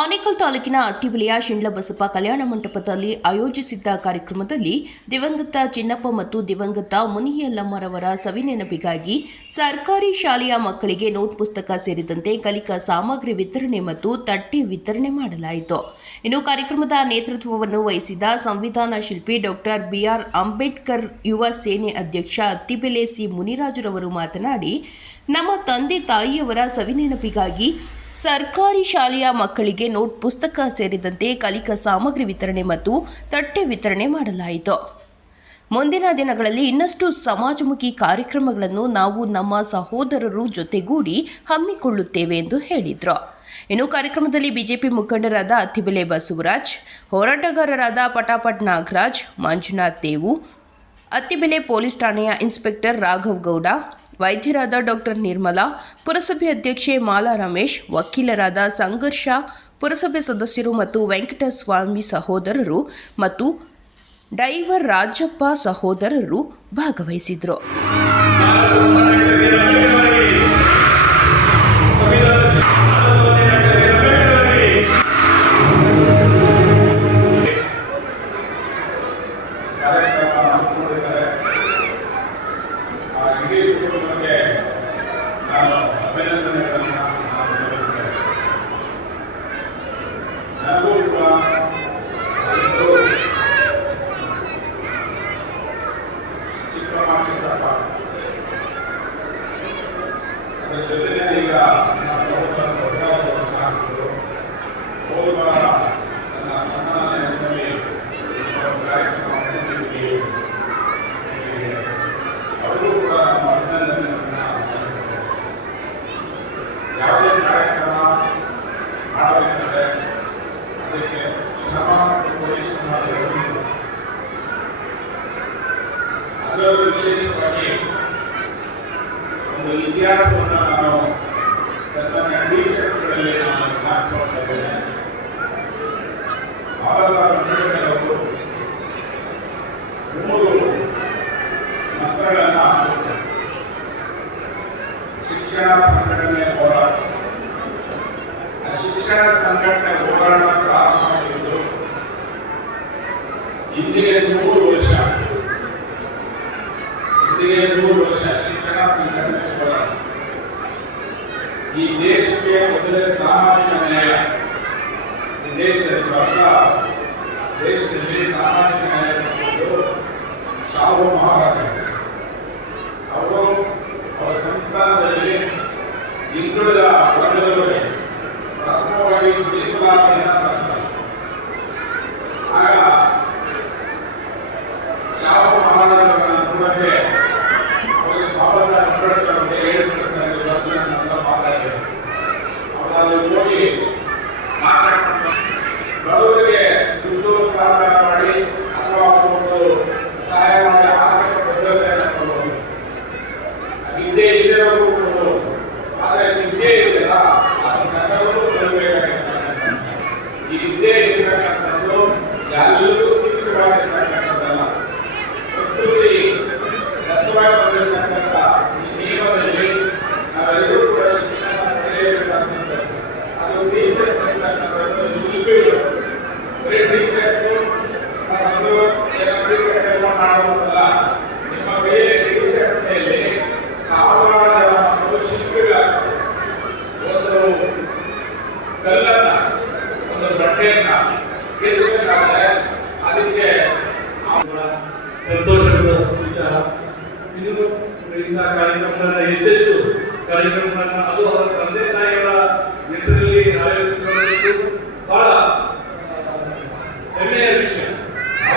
ಆನೇಕಲ್ ತಾಲೂಕಿನ ಅತ್ತಿಬಲಿಯ ಶಿಂಡ್ಲ ಬಸಪ್ಪ ಕಲ್ಯಾಣ ಮಂಟಪದಲ್ಲಿ ಆಯೋಜಿಸಿದ್ದ ಕಾರ್ಯಕ್ರಮದಲ್ಲಿ ದಿವಂಗತ ಚಿನ್ನಪ್ಪ ಮತ್ತು ದಿವಂಗತ ಮುನಿಯಲ್ಲಮ್ಮರವರ ಸವಿನೆನಪಿಗಾಗಿ ಸರ್ಕಾರಿ ಶಾಲೆಯ ಮಕ್ಕಳಿಗೆ ನೋಟ್ ಪುಸ್ತಕ ಸೇರಿದಂತೆ ಕಲಿಕಾ ಸಾಮಗ್ರಿ ವಿತರಣೆ ಮತ್ತು ತಟ್ಟೆ ವಿತರಣೆ ಮಾಡಲಾಯಿತು. ಇನ್ನು ಕಾರ್ಯಕ್ರಮದ ನೇತೃತ್ವವನ್ನು ವಹಿಸಿದ ಸಂವಿಧಾನ ಶಿಲ್ಪಿ ಡಾಕ್ಟರ್ ಬಿಆರ್ ಅಂಬೇಡ್ಕರ್ ಯುವ ಸೇನೆ ಅಧ್ಯಕ್ಷ ಅತ್ತಿಬೆಲೆ ಸಿ ಮುನಿರಾಜುರವರು ಮಾತನಾಡಿ, ನಮ್ಮ ತಂದೆ ತಾಯಿಯವರ ಸವಿನೆನಪಿಗಾಗಿ ಸರ್ಕಾರಿ ಶಾಲೆಯ ಮಕ್ಕಳಿಗೆ ನೋಟ್ ಪುಸ್ತಕ ಸೇರಿದಂತೆ ಕಲಿಕಾ ಸಾಮಗ್ರಿ ವಿತರಣೆ ಮತ್ತು ತಟ್ಟೆ ವಿತರಣೆ ಮಾಡಲಾಯಿತು. ಮುಂದಿನ ದಿನಗಳಲ್ಲಿ ಇನ್ನಷ್ಟು ಸಮಾಜಮುಖಿ ಕಾರ್ಯಕ್ರಮಗಳನ್ನು ನಾವು ನಮ್ಮ ಸಹೋದರರು ಜೊತೆಗೂಡಿ ಹಮ್ಮಿಕೊಳ್ಳುತ್ತೇವೆ ಎಂದು ಹೇಳಿದರು. ಇನ್ನು ಕಾರ್ಯಕ್ರಮದಲ್ಲಿ ಬಿಜೆಪಿ ಮುಖಂಡರಾದ ಅತ್ತಿಬೆಲೆ ಬಸವರಾಜ್, ಹೋರಾಟಗಾರರಾದ ಪಟಾಪಟ್ ನಾಗರಾಜ್, ಮಂಜುನಾಥ್ ದೇವು, ಅತ್ತಿಬೆಲೆ ಪೊಲೀಸ್ ಠಾಣೆಯ ಇನ್ಸ್ಪೆಕ್ಟರ್ ರಾಘವ್ ಗೌಡ ವೈದ್ಯರಾದ ಡಾಕ್ಟರ್ ನಿರ್ಮಲಾ, ಪುರಸಭೆ ಅಧ್ಯಕ್ಷೆ ಮಾಲಾ ರಮೇಶ್, ವಕೀಲರಾದ ಸಂಘರ್ಷ, ಪುರಸಭೆ ಸದಸ್ಯರು ಮತ್ತು ವೆಂಕಟಸ್ವಾಮಿ ಸಹೋದರರು ಮತ್ತು ಡೈವರ್ ರಾಜಪ್ಪ ಸಹೋದರರು ಭಾಗವಹಿಸಿದರು ನಾನು ಅಭಿನಂದನೆಗಳನ್ನು ನಾನು ಸಲ್ಲಿಸ್ತೇನೆ ನನಗೂ ಕೂಡ ಒಂದು ಚಿಕ್ಕಮ್ಮ ಚಿಕ್ಕಪ್ಪ ಅದರ ಜೊತೆಗೆ ಈಗ ನನ್ನ ಸಹೋದರ ಬಸವರಾಜ್ ಅವರು ಕಾಣಿಸಿದ್ರು ಹೋದ ವಾರ ನನ್ನ ತಮ್ಮನ ನೆನಪಿನಲ್ಲಿ ಒಂದು ಕಾರ್ಯಕ್ರಮ ಹಮ್ಮಿಕೊಂಡಿದ್ದೀವಿ. ಅವರು ಕೂಡ ನಮ್ಮ ಅಭಿನಂದನೆಗಳನ್ನು ಸಲ್ಲಿಸ್ತಾರೆ ಯಾವುದೇ ಕಾರ್ಯಕ್ರಮ ಮಾಡಬೇಕಾದ್ರೆ ಅದಕ್ಕೆ ಶ್ರಮ ಮತ್ತು ಪರಿಶ್ರಮ ಇರಬೇಕು ಅದರಲ್ಲೂ ವಿಶೇಷವಾಗಿ ಒಂದು ఇంద్రుడిగా పండుగలు అనగా శాప మహారాజు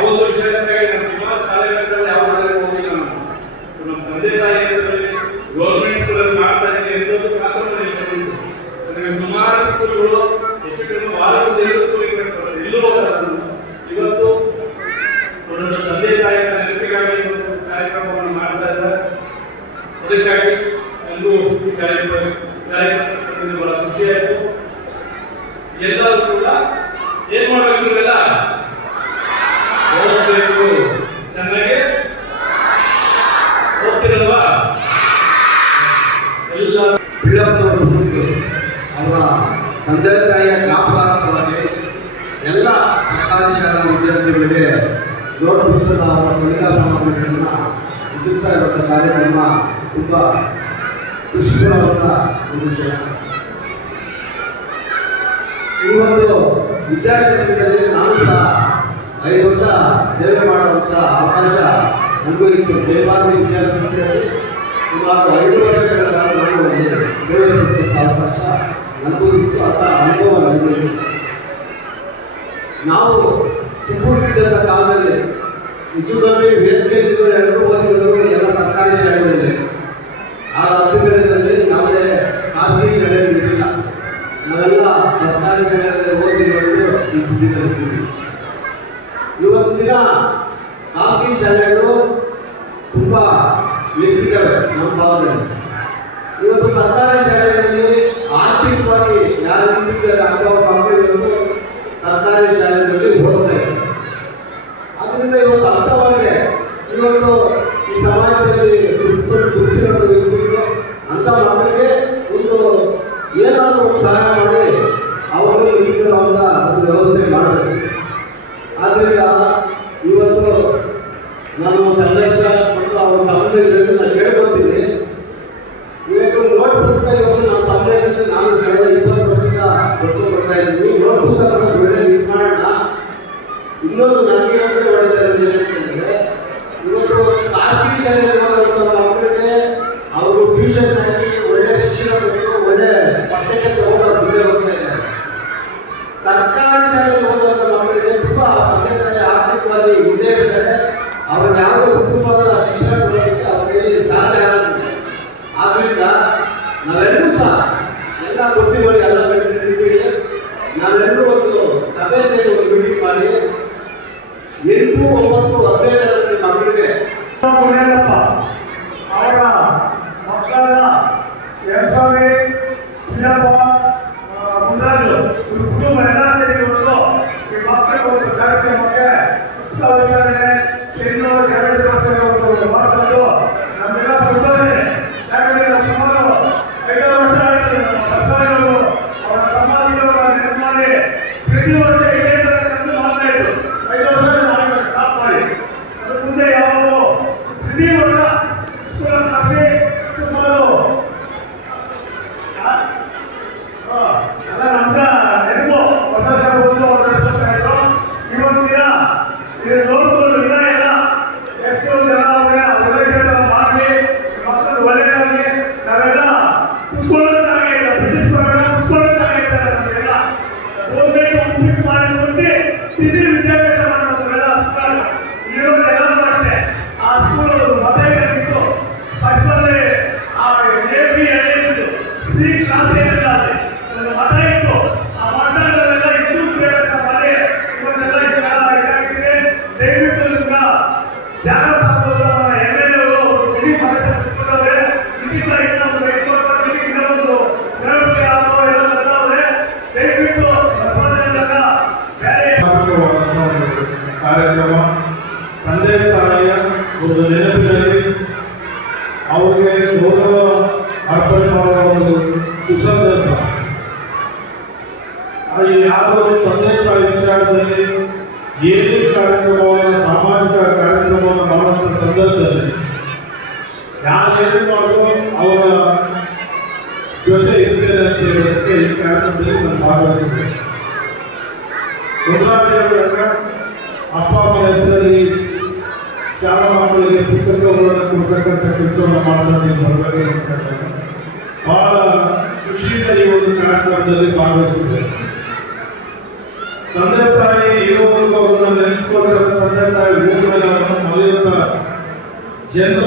ಒಂದು ವಿಷಯದಲ್ಲಿ ನಮ್ಮ ಸುಮಾರು ಶಾಲೆಗಳಲ್ಲಿ ಯಾವ ಶಾಲೆಗೆ ಹೋಗಿಲ್ಲ ನಾವು ನಮ್ಮ ತಂದೆ ತಾಯಿ ಗೌರ್ಮೆಂಟ್ ಮಾಡ್ತಾ. ನನಗೆ ಸುಮಾರು ಸ್ಕೂಲ್ಗಳು ಎಲ್ಲ ಸರ್ಕಾರಿ ಶಾಲಾ ವಿದ್ಯಾರ್ಥಿಗಳಿಗೆ ದೊಡ್ಡ ಪುಸ್ತಕ ಕಲಿಕಾ ಸಾಮಗ್ರಿಗಳನ್ನು ವಿಶಿಷ್ಟ ಕಾರ್ಯಕ್ರಮ ತುಂಬ ಖುಷಿಯಾದಂಥ ಒಂದು ವಿಷಯ. ಈ ಒಂದು ವಿದ್ಯಾರ್ಥಿಗಳಲ್ಲಿ ನಾನು ಸಹ ಐದು ವರ್ಷ ಸೇವೆ ಮಾಡುವಂಥ ಅವಕಾಶ ನನಗೂ ಇತ್ತು. ದೇವಾದ ವಿದ್ಯಾ ಸಂಸ್ಥೆಯಲ್ಲಿ ಸುಮಾರು ಐದು ವರ್ಷಗಳ ಕಾಲ ನಾನು ಸೇವೆ ಸಲ್ಲಿಸುವಂಥ ಅವಕಾಶ ನನಗೂ ಸಿಕ್ಕು ಅಂತ ಅನುಭವ ನನಗೆ ನಾವು ಚಟುವಟಿಕೆಗಳ ಕಾಲದಲ್ಲಿ ವಿದ್ಯುತ್ನಲ್ಲಿ ಬೇರೆ ಬೇರೆ ಎರಡು ಓದಿಗಳು ಎಲ್ಲ ಸರ್ಕಾರಿ ಶಾಲೆಗಳಿವೆ. ಆ ರಾಜ್ಯಗಳಲ್ಲಿ ಯಾವುದೇ ಖಾಸಗಿ ಶಾಲೆಗಳಿರಲಿಲ್ಲ ನಾವೆಲ್ಲ ಸರ್ಕಾರಿ ಶಾಲೆಗಳಲ್ಲಿ ಓದಿಕೊಂಡು ಈ ಸ್ಥಿತಿ ಇವತ್ತಿನ ಖಾಸಗಿ ಶಾಲೆಗಳು ತುಂಬ ಹೆಚ್ಚಿದ್ದಾವೆ ನಮ್ಮ ಭಾಗದಲ್ಲಿ. ಇವತ್ತು ಸರ್ಕಾರಿ ಶಾಲೆಗಳಲ್ಲಿ ಆರ್ಥಿಕವಾಗಿ ಯಾವ ರೀತಿ ಎರಡ್ ಸಾವಿರದ ನೆನಪಿನಲ್ಲಿ ಅವರಿಗೆ ಗೌರವ ಕೆಲಸವನ್ನು ಮಾಡ್ತಾ ನೀವು ಅಂತ ಬಹಳ ಖುಷಿಯಿಂದ ಈ ಒಂದು ಕಾರ್ಯಕ್ರಮದಲ್ಲಿ ಭಾಗವಹಿಸಿದ್ದಾರೆ ತಂದೆ ತಾಯಿ ಇರೋ ಮೂಲಕ ಅವರನ್ನು ನೆನೆಸ್ಕೊಳ್ತಾರೆ. ತಂದೆ ತಾಯಿ ಹೋದ ಮೇಲೆ ಅವರನ್ನು ಮರೆಯುತ್ತ ಜನರು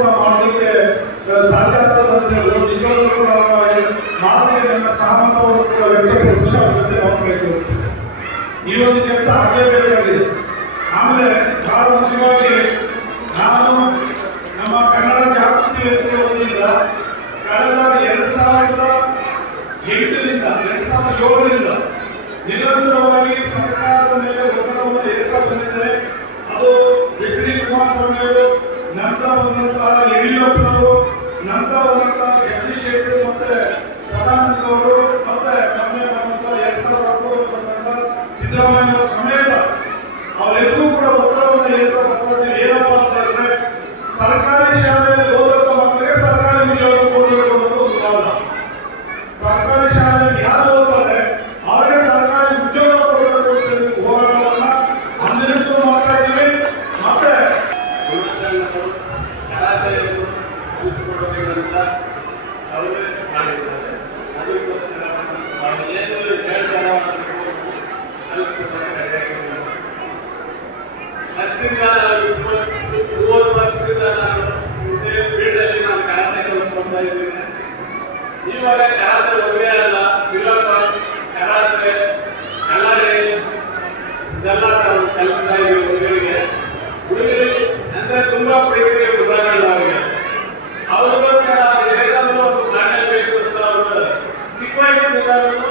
ಕೆಲಸವನ್ನು ಮಾಡಲಿಕ್ಕೆ ಸಾಧ್ಯ ಆಗ್ತದೆ ಕೂಡ ಸಹಮತವನ್ನು ಆಮೇಲೆ ಮುಖ್ಯವಾಗಿ ನಮ್ಮ ಕನ್ನಡ ಜಾಗೃತಿ ವ್ಯಕ್ತಿಯಿಂದ ಕಳೆದ ಎರಡು ಸಾವಿರದ ಎಂಟರಿಂದ, ಎರಡು ಸಾವಿರದ ನಿರಂತರವಾಗಿ ಸರ್ಕಾರದ ಮೇಲೆ ಒತ್ತಡವನ್ನು ಎದುರು ಅದು ಎಚ್ ಡಿ ಕುಮಾರಸ್ವಾಮಿ ಯಡಿಯೂರಪ್ಪನವರು ನಂತರ ಜಗದೀಶ್ ಶೆಟ್ಟಿ ಮತ್ತೆ ಸದಾನಂದ ಅವರು ಮತ್ತೆ Thank you.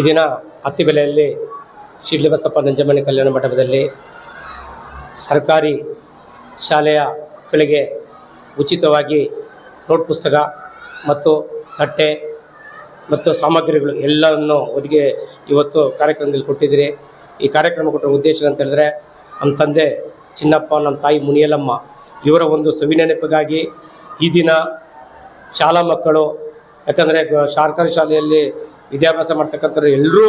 ಈ ದಿನ ಅತ್ತಿಬೆಲೆಯಲ್ಲಿ ಶಿಡ್ಲಬಸಪ್ಪ ನಂಜಮಣಿ ಕಲ್ಯಾಣ ಮಂಟಪದಲ್ಲಿ ಸರ್ಕಾರಿ ಶಾಲೆಯ ಮಕ್ಕಳಿಗೆ ಉಚಿತವಾಗಿ ನೋಟ್ ಪುಸ್ತಕ ಮತ್ತು ತಟ್ಟೆ ಮತ್ತು ಸಾಮಗ್ರಿಗಳು ಎಲ್ಲವನ್ನು ಒದಗಿ ಇವತ್ತು ಕಾರ್ಯಕ್ರಮದಲ್ಲಿ ಕೊಟ್ಟಿದ್ದೀರಿ. ಈ ಕಾರ್ಯಕ್ರಮ ಕೊಟ್ಟರೆ ಉದ್ದೇಶ ಅಂತ ಹೇಳಿದ್ರೆ, ನಮ್ಮ ತಂದೆ ಚಿನ್ನಪ್ಪ, ನಮ್ಮ ತಾಯಿ ಮುನಿಯಲಮ್ಮ ಇವರ ಒಂದು ಸವಿನೆನಪಿಗಾಗಿ ಈ ದಿನ ಶಾಲಾ ಮಕ್ಕಳು, ಯಾಕಂದರೆ ಸರ್ಕಾರಿ ಶಾಲೆಯಲ್ಲಿ ವಿದ್ಯಾಭ್ಯಾಸ ಮಾಡ್ತಕ್ಕಂಥವ್ರು ಎಲ್ಲರೂ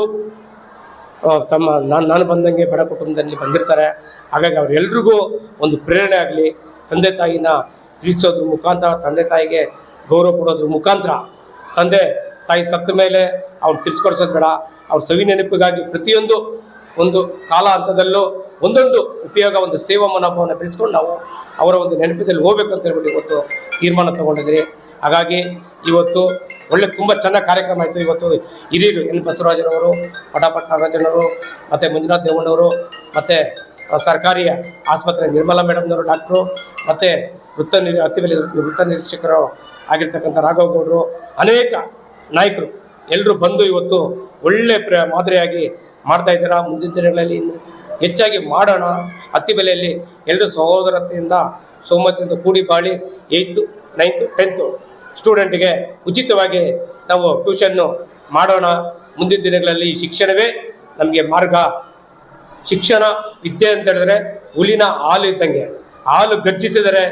ತಮ್ಮ ನಾನು ನಾನು ಬಂದಂಗೆ ಬಡ ಕುಟುಂಬದಲ್ಲಿ ಬಂದಿರ್ತಾರೆ. ಹಾಗಾಗಿ ಅವರೆಲ್ರಿಗೂ ಒಂದು ಪ್ರೇರಣೆ ಆಗಲಿ. ತಂದೆ ತಾಯಿನ ಪ್ರೀತಿಸೋದ್ರ ಮುಖಾಂತರ, ತಂದೆ ತಾಯಿಗೆ ಗೌರವ ಕೊಡೋದ್ರ ಮುಖಾಂತರ ತಂದೆ ತಾಯಿ ಸತ್ತ ಮೇಲೆ ಅವ್ರು ತಿರ್ಸ್ಕೊಡ್ಸೋದು ಬೇಡ. ಅವ್ರ ಸವಿ ನೆನಪಿಗಾಗಿ ಪ್ರತಿಯೊಂದು ಒಂದು ಕಾಲ ಹಂತದಲ್ಲೂ ಒಂದೊಂದು ಉಪಯೋಗ, ಒಂದು ಸೇವಾ ಮನೋಭಾವನ ಬೆಳೆಸ್ಕೊಂಡು ನಾವು ಅವರ ಒಂದು ನೆನಪಿನಲ್ಲಿ ಹೋಗ್ಬೇಕು ಅಂತ ಹೇಳ್ಬಿಟ್ಟು ಇವತ್ತು ತೀರ್ಮಾನ ತಗೊಂಡಿದ್ದೀರಿ. ಹಾಗಾಗಿ ಇವತ್ತು ಒಳ್ಳೆ ತುಂಬ ಚೆನ್ನಾಗಿ ಕಾರ್ಯಕ್ರಮ ಆಯಿತು. ಇವತ್ತು ಹಿರಿಯರು ಎನ್ ಬಸವರಾಜರವರು ಪಟಾಪಟ್ ನಾಗರಾಜನವರು ಮತ್ತು ಮಂಜುನಾಥ್ ದೇವಣ್ಣವರು, ಮತ್ತು ಸರ್ಕಾರಿ ಆಸ್ಪತ್ರೆ ನಿರ್ಮಲಾ ಮೇಡಮ್ನವರು, ಡಾಕ್ಟ್ರು, ಮತ್ತು ವೃತ್ತ ನಿರ್ ಅತ್ತಿಬೆಲೆ ವೃತ್ತ ನಿರೀಕ್ಷಕರು ಆಗಿರ್ತಕ್ಕಂಥ ರಾಘವಗೌಡರು, ಅನೇಕ ನಾಯಕರು ಎಲ್ಲರೂ ಬಂದು ಇವತ್ತು ಒಳ್ಳೆ ಪ್ರ, ಮಾದರಿಯಾಗಿ ಮಾಡ್ತಾ ಇದ್ದೀರಾ? ಮುಂದಿನ ದಿನಗಳಲ್ಲಿ ಇನ್ನು ಹೆಚ್ಚಾಗಿ ಮಾಡೋಣ. ಹತ್ತಿ ಬೆಲೆಯಲ್ಲಿ ಎಲ್ಲರೂ ಸಹೋದರತೆಯಿಂದ ಸೋಮತಿಯಿಂದ ಕೂಡಿ ಬಾಳಿ ಏಯ್ತು, ನೈನ್ತು, ಟೆಂತು ಸ್ಟೂಡೆಂಟ್ಗೆ ಉಚಿತವಾಗಿ ನಾವು ಟ್ಯೂಷನ್ನು ಮಾಡೋಣ. ಮುಂದಿನ ದಿನಗಳಲ್ಲಿ ಶಿಕ್ಷಣವೇ ನಮಗೆ ಮಾರ್ಗ. ಶಿಕ್ಷಣ ವಿದ್ಯೆ ಅಂತ ಹೇಳಿದ್ರೆ ಹುಲಿನ ಹಾಲು ಇದ್ದಂಗೆ. ಹಾಲು ಗರ್ಜಿಸಿದರೆ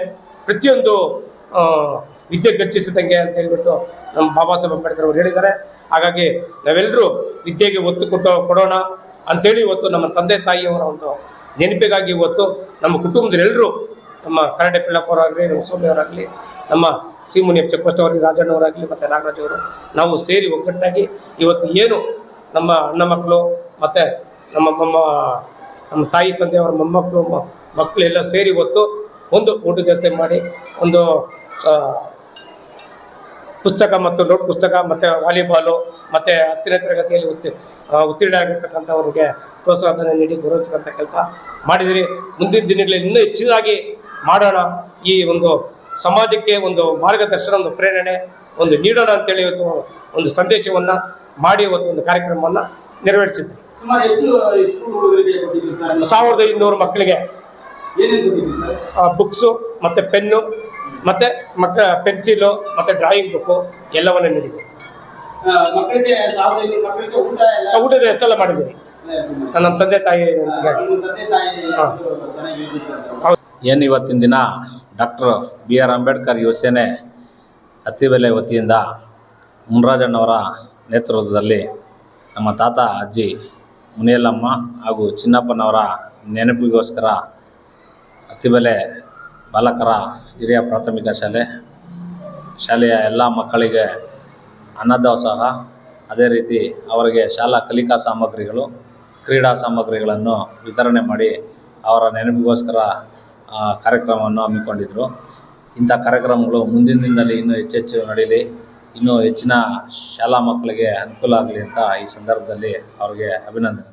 ಪ್ರತಿಯೊಂದು ವಿದ್ಯೆ ಗರ್ಜಿಸಿದಂಗೆ ಅಂತ ಹೇಳ್ಬಿಟ್ಟು ನಮ್ಮ ಬಾಬಾ ಸಾಹೇಬ್ ಅಂಬೇಡ್ಕರ್ ಅವರು ಹೇಳಿದ್ದಾರೆ. ಹಾಗಾಗಿ ನಾವೆಲ್ಲರೂ ವಿದ್ಯೆಗೆ ಒತ್ತು ಕೊಟ್ಟು ಕೊಡೋಣ ಅಂಥೇಳಿ ಇವತ್ತು ನಮ್ಮ ತಂದೆ ತಾಯಿಯವರ ಒಂದು ನೆನಪಿಗಾಗಿ ಇವತ್ತು ನಮ್ಮ ಕುಟುಂಬದಲ್ಲೆಲ್ಲರೂ ನಮ್ಮ ಕರಡೆ ಪಿಳ್ಳಪ್ಪವರಾಗಲಿ, ನಮ್ಮ ಸೋಮಿಯವರಾಗಲಿ, ನಮ್ಮ ಸಿ ಮುನಿಯಪ್ಪ ಚೆಕ್ಪೋಸ್ಟ್ ಅವರಿಗೆ ರಾಜಣ್ಣವರಾಗಲಿ ಮತ್ತು ನಾಗರಾಜ್ ಅವರು ನಾವು ಸೇರಿ ಒಗ್ಗಟ್ಟಾಗಿ ಇವತ್ತು ಏನು ನಮ್ಮ ಅಣ್ಣ ಮಕ್ಕಳು ಮತ್ತು ನಮ್ಮ ಮೊಮ್ಮ, ನಮ್ಮ ತಾಯಿ ತಂದೆಯವರ ಮೊಮ್ಮಕ್ಕಳು ಮಕ್ಕಳು ಮಕ್ಕಳೆಲ್ಲ ಸೇರಿ ಇವತ್ತು ಒಂದು ಊಟ ವ್ಯವಸ್ಥೆ ಮಾಡಿ ಒಂದು ಪುಸ್ತಕ ಮತ್ತು ನೋಟ್ ಪುಸ್ತಕ ಮತ್ತು ವಾಲಿಬಾಲು ಮತ್ತು ಹತ್ತನೇ ತರಗತಿಯಲ್ಲಿ ಉತ್ತಿ ಉತ್ತೀರ್ಣ ಆಗಿರ್ತಕ್ಕಂಥವ್ರಿಗೆ ಪ್ರೋತ್ಸಾಹನ ನೀಡಿ ಗೌರವಿಸ್ತಕ್ಕಂಥ ಕೆಲಸ ಮಾಡಿದಿರಿ. ಮುಂದಿನ ದಿನಗಳಲ್ಲಿ ಇನ್ನೂ ಹೆಚ್ಚಿನದಾಗಿ ಮಾಡೋಣ. ಈ ಒಂದು ಸಮಾಜಕ್ಕೆ ಒಂದು ಮಾರ್ಗದರ್ಶನ ಒಂದು ಪ್ರೇರಣೆ ಒಂದು ನೀಡೋಣ ಅಂತೇಳಿ ಇವತ್ತು ಒಂದು ಸಂದೇಶವನ್ನು ಮಾಡಿ ಇವತ್ತು ಒಂದು ಕಾರ್ಯಕ್ರಮವನ್ನು ನೆರವೇರಿಸಿದ್ರಿ? ಸಾವಿರದ ಇನ್ನೂರು ಮಕ್ಕಳಿಗೆ. ಬುಕ್ಸು ಮತ್ತು ಪೆನ್ನು ಮತ್ತು ಮಕ್ಕಳ ಪೆನ್ಸಿಲು ಮತ್ತು ಡ್ರಾಯಿಂಗ್ ಬುಕ್ಕು ಎಲ್ಲವನ್ನ ನೀಡಿದೆ. ಊಟದ ವ್ಯವಸ್ಥೆ ಮಾಡಿದ್ದೀರಿ? ಎಲ್ಲ ಹೆಸರು ಮಾಡಿ. ನಮ್ಮ ತಂದೆ ತಾಯಿ ಏನು ಇವತ್ತಿನ ದಿನ doctor B R Ambedkar Yuvasene Attibele ವತಿಯಿಂದ ಮುನ್ರಾಜಣ್ಣವರ ನೇತೃತ್ವದಲ್ಲಿ ನಮ್ಮ ತಾತ ಅಜ್ಜಿ ಮುನಿಯಲ್ಲಮ್ಮ ಹಾಗೂ ಚಿನ್ನಪ್ಪನವರ ನೆನಪಿಗೋಸ್ಕರ ಅತ್ತಿಬೆಲೆ ಬಾಲಕರ ಹಿರಿಯ ಪ್ರಾಥಮಿಕ ಶಾಲೆ, ಶಾಲೆಯ ಎಲ್ಲ ಮಕ್ಕಳಿಗೆ ಅನ್ನದಾಸೋಹ ಅದೇ ರೀತಿ ಅವರಿಗೆ ಶಾಲಾ ಕಲಿಕಾ ಸಾಮಗ್ರಿಗಳು, ಕ್ರೀಡಾ ಸಾಮಗ್ರಿಗಳನ್ನು ವಿತರಣೆ ಮಾಡಿ ಅವರ ನೆನಪಿಗೋಸ್ಕರ ಕಾರ್ಯಕ್ರಮವನ್ನು ಹಮ್ಮಿಕೊಂಡಿದ್ದರು ಇಂಥ ಕಾರ್ಯಕ್ರಮಗಳು ಮುಂದಿನ ದಿನದಲ್ಲಿ ಇನ್ನೂ ಹೆಚ್ಚೆಚ್ಚು ನಡೀಲಿ. ಇನ್ನೂ ಹೆಚ್ಚಿನ ಶಾಲಾ ಮಕ್ಕಳಿಗೆ ಅನುಕೂಲ ಆಗಲಿ ಅಂತ ಈ ಸಂದರ್ಭದಲ್ಲಿ ಅವರಿಗೆ ಅಭಿನಂದನೆ.